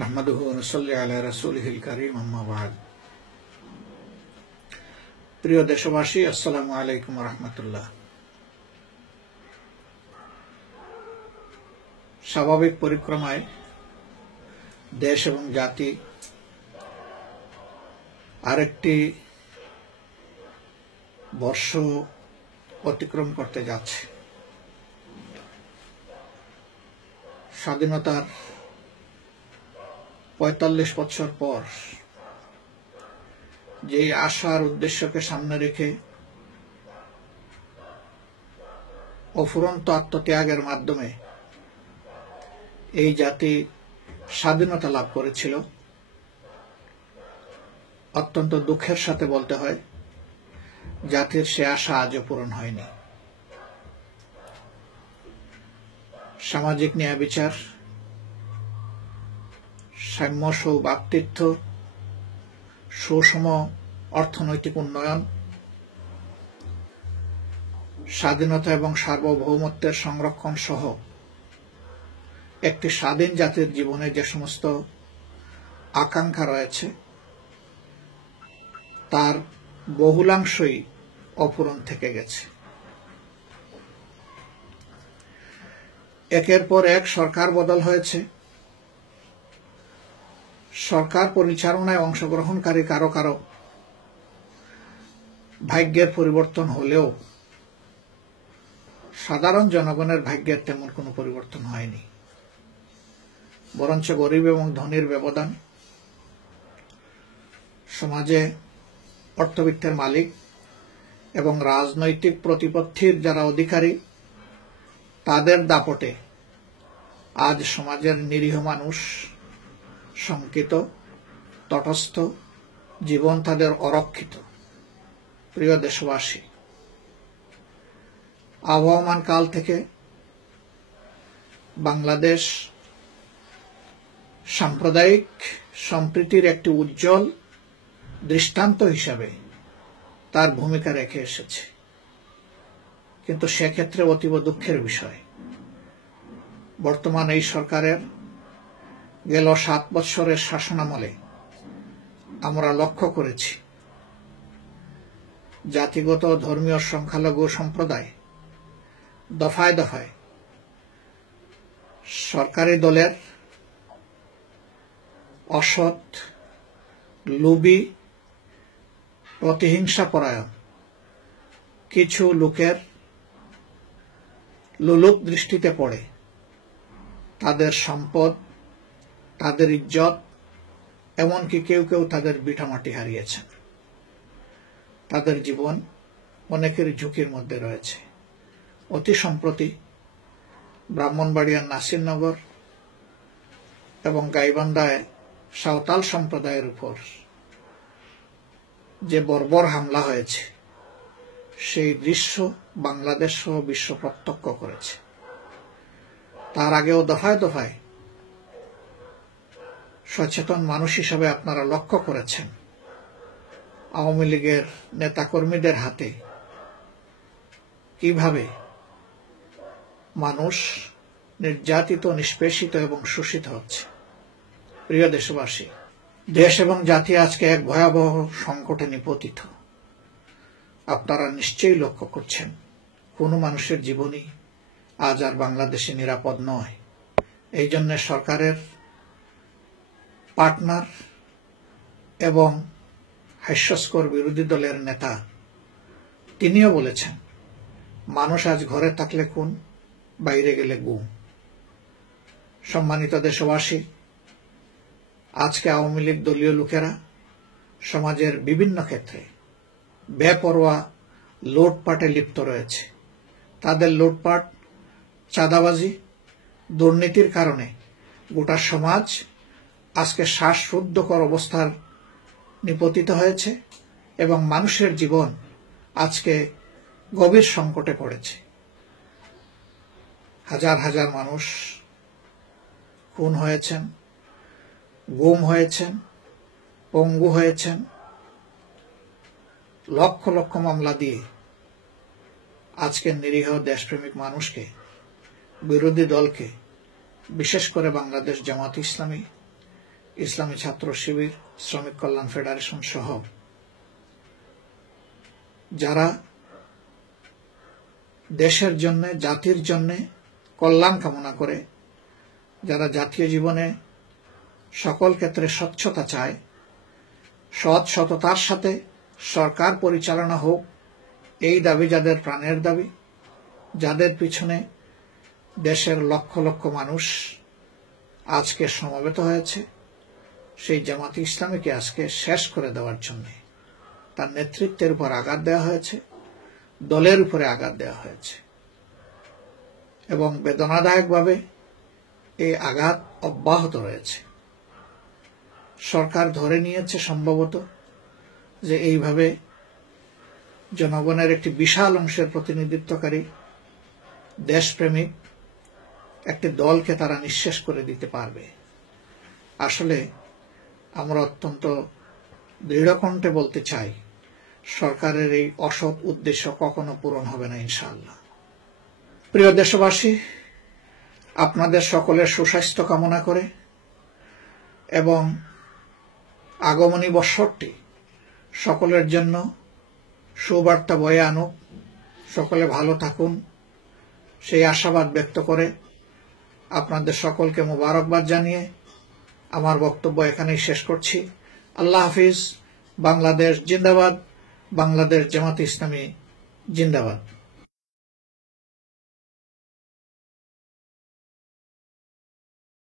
নাহমাদুহু ওয়া নুসাল্লি আলা রাসূলিহিল কারীম আম্মা বা'দ। প্রিয় দেশবাসী, আসসালামু আলাইকুম ওয়া রাহমাতুল্লাহ। স্বাভাবিক পরিক্রমায় দেশ এবং জাতি আরেকটি বর্ষ অতিক্রম করতে যাচ্ছে। স্বাধীনতার ৪৫ বছর পর যে আশার উদ্দেশ্যকে সামনে রেখে অফুরন্ত আত্মত্যাগের মাধ্যমে এই জাতি স্বাধীনতা লাভ করেছিল, অত্যন্ত দুঃখের সাথে বলতে হয় জাতির সে আশা আজও পূরণ হয়নি। সামাজিক ন্যায় বিচার, সাম্য সৌভ্রাতৃত্ব, সুষম অর্থনৈতিক উন্নয়ন, স্বাধীনতা এবং সার্বভৌমত্বের সংরক্ষণ সহ একটি স্বাধীন জাতির জীবনে যে সমস্ত আকাঙ্ক্ষা রয়েছে তার বহুলাংশই অপূরণ থেকে গেছে। একের পর এক সরকার বদল হয়েছে। সরকার পরিচালনায় অংশগ্রহণকারী কারো কারো ভাগ্যের পরিবর্তন হলেও সাধারণ জনগণের ভাগ্যের তেমন কোনো পরিবর্তন হয়নি, বরঞ্চ গরিব এবং ধনীর ব্যবধান, সমাজে অর্থবিত্তের মালিক এবং রাজনৈতিক প্রতিপত্তির যারা অধিকারী তাদের দাপটে আজ সমাজের নিরীহ মানুষ শঙ্কিত, তটস্থ, জীবন তাদের অরক্ষিত। প্রিয় দেশবাসী, আবহমান কাল থেকে বাংলাদেশ সাম্প্রদায়িক সম্প্রীতির একটি উজ্জ্বল দৃষ্টান্ত হিসাবে তার ভূমিকা রেখে এসেছে, কিন্তু সেক্ষেত্রে অতীব দুঃখের বিষয় বর্তমান এই সরকারের গেল ৭ বৎসরের শাসনামলে আমরা লক্ষ্য করেছি জাতিগত ধর্মীয় সংখ্যালঘু সম্প্রদায় দফায় দফায় সরকারি দলের অসৎ, লোভী, প্রতিহিংসাপরায়ণ কিছু লোকের লোলুপ দৃষ্টিতে পড়ে তাদের সম্পদ, তাদের ইজ্জত, এমনকি কেউ কেউ তাদের ভিটামাটি হারিয়েছেন। তাদের জীবন অনেকের ঝুঁকির মধ্যে রয়েছে। অতি সম্প্রতি ব্রাহ্মণবাড়িয়ার নাসিরনগর এবং গাইবান্ধায় সাঁওতাল সম্প্রদায়ের উপর যে বর্বর হামলা হয়েছে সেই দৃশ্য বাংলাদেশ সহ বিশ্ব প্রত্যক্ষ করেছে। তার আগেও দফায় দফায় সচেতন মানুষ হিসাবে আপনারা লক্ষ্য করেছেন আওয়ামী লীগের নেতাকর্মীদের হাতে কিভাবে মানুষ নির্যাতিত, নিষ্পেষিত এবং শোষিত হচ্ছে। প্রিয় দেশবাসী, দেশ এবং জাতি আজকে এক ভয়াবহ সংকটে নিপতিত। আপনারা নিশ্চয়ই লক্ষ্য করছেন কোনো মানুষের জীবনই আজ আর বাংলাদেশে নিরাপদ নয়। এই জন্য সরকারের পার্টনার এবং হাস্যস্কর বিরোধী দলের নেতা তিনিও বলেছেন মানুষ আজ ঘরে থাকলে খুন, বাইরে গেলে গুম। সম্মানিত দেশবাসী, আজকে আওয়ামী লীগ দলীয় লোকেরা সমাজের বিভিন্ন ক্ষেত্রে বেপরোয়া লুটপাটে লিপ্ত রয়েছে। তাদের লুটপাট, চাঁদাবাজি, দুর্নীতির কারণে গোটা সমাজ আজকে শ্বাসরুদ্ধকর অবস্থার নিপতিত হয়েছে এবং মানুষের জীবন আজকে গভীর সংকটে পড়েছে। হাজার হাজার মানুষ খুন হয়েছেন, গুম হয়েছেন, পঙ্গু হয়েছেন। লক্ষ লক্ষ মামলা দিয়ে আজকের নিরীহ দেশপ্রেমিক মানুষকে, বিরোধী দলকে, বিশেষ করে বাংলাদেশ জামাত ইসলামী ইসলামী ছাত্র শিবির, শ্রমিক কল্যাণ ফেডারেশন সহ যারা দেশের জন্য, জাতির জন্য কল্যাণ কামনা করে, যারা জাতীয় জীবনে সকল ক্ষেত্রে স্বচ্ছতা চায়, সততার সাথে সরকার পরিচালনা হোক, এই দাবি যাদের প্রাণের দাবি, যাদের পিছনে দেশের লক্ষ লক্ষ মানুষ আজকে সমবেত হয়েছে, সেই জামাতে ইসলামীকে আজকে শেষ করে দেওয়ার জন্য তার নেতৃত্বের উপর আঘাত দেওয়া হয়েছে, দলের উপরে আঘাত দেওয়া হয়েছে এবং বেদনাদায়কভাবে এই আঘাত অব্যাহত রয়েছে। সরকার ধরে নিয়েছে সম্ভবত যে এইভাবে জনগণের একটি বিশাল অংশের প্রতিনিধিত্বকারী দেশপ্রেমিক একটি দলকে তারা নিঃশেষ করে দিতে পারবে। আসলে আমরা অত্যন্ত দৃঢ়কণ্ঠে বলতে চাই, সরকারের এই অসৎ উদ্দেশ্য কখনো পূরণ হবে না ইনশাআল্লাহ। প্রিয় দেশবাসী, আপনাদের সকলের সুস্বাস্থ্য কামনা করে এবং আগমনী বৎসরটি সকলের জন্য সুবার্তা বয়ে আনুক, সকলে ভালো থাকুন, সেই আশাবাদ ব্যক্ত করে আপনাদের সকলকে মোবারকবাদ জানিয়ে আমার বক্তব্য এখানেই শেষ করছি। আল্লাহ হাফিজ। বাংলাদেশ জিন্দাবাদ। বাংলাদেশ জামাতে ইসলামী জিন্দাবাদ।